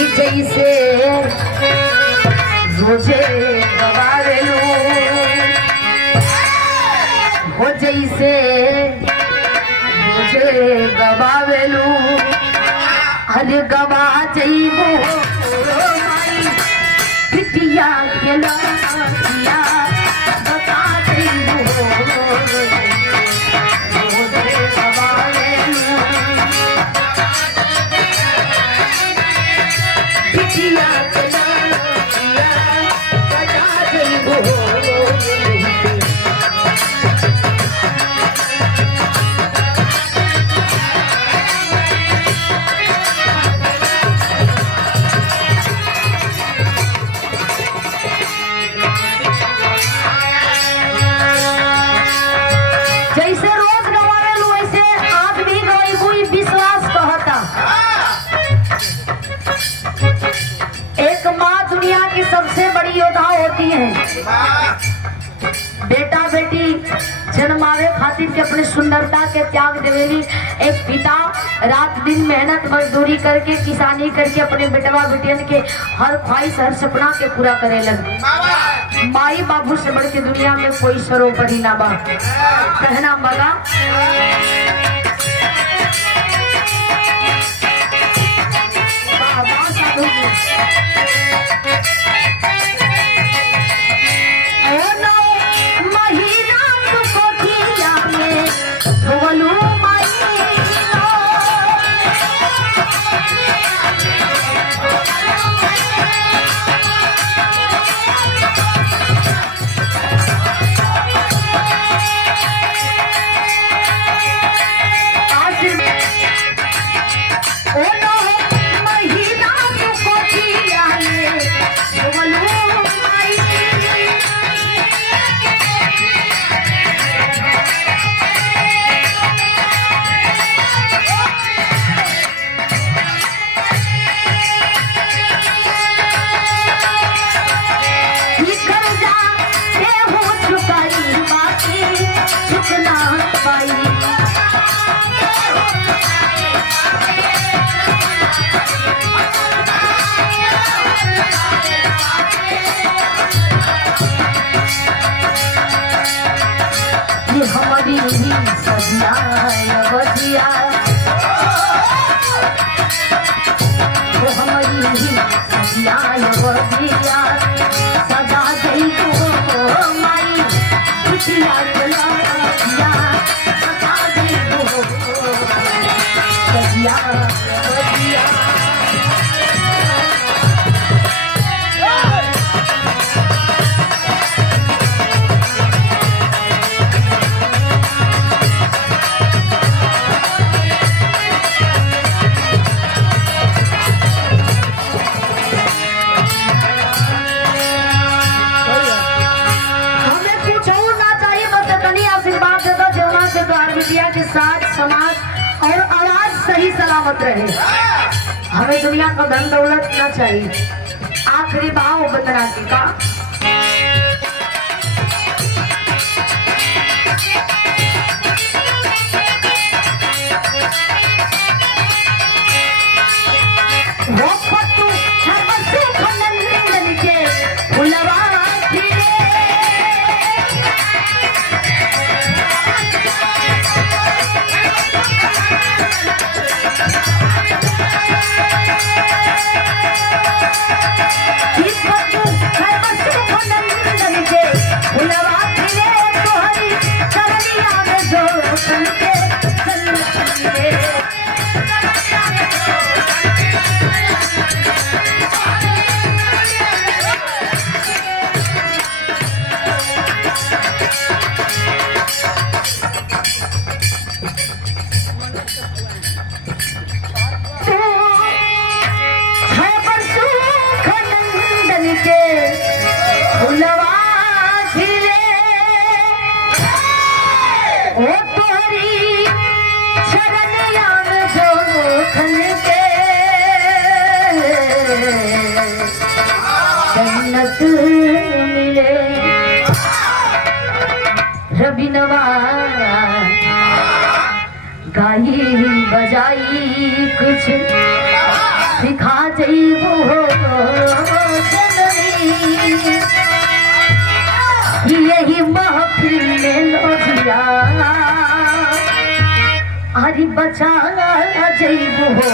जैसे रोजे गवावेलू हो जैसे रोजे गवावेलू हर गवा जइबो पिटिया के लतिया बता जइबो रोजे गवावेलू पिटिया के लतिया बता जइबो सबसे बड़ी योद्धा होती है। बेटा बेटी जन्मावे खातिर के अपने सुंदरता के त्याग देवेली। एक पिता रात दिन मेहनत मजदूरी करके किसानी करके अपने बेटवा बेटियन के हर ख्वाहिश हर सपना के पूरा करेलन। माई बाबू से बढ़ के दुनिया में कोई सरोपरि ना बा। कहना बगा हमारी सदिया बजिया वो हमारी सदिया बजिया सदा जइबो माई पिटिया के लतिया सदा जइबो सदिया बजिया के साथ समाज और आवाज सही सलामत रहे। हमें दुनिया का धन दौलत ना चाहिए। आखिरी भाव बदला का रबिनवा गाई बजाई कुछ सिखा जइबो हरी बचा जैबू हो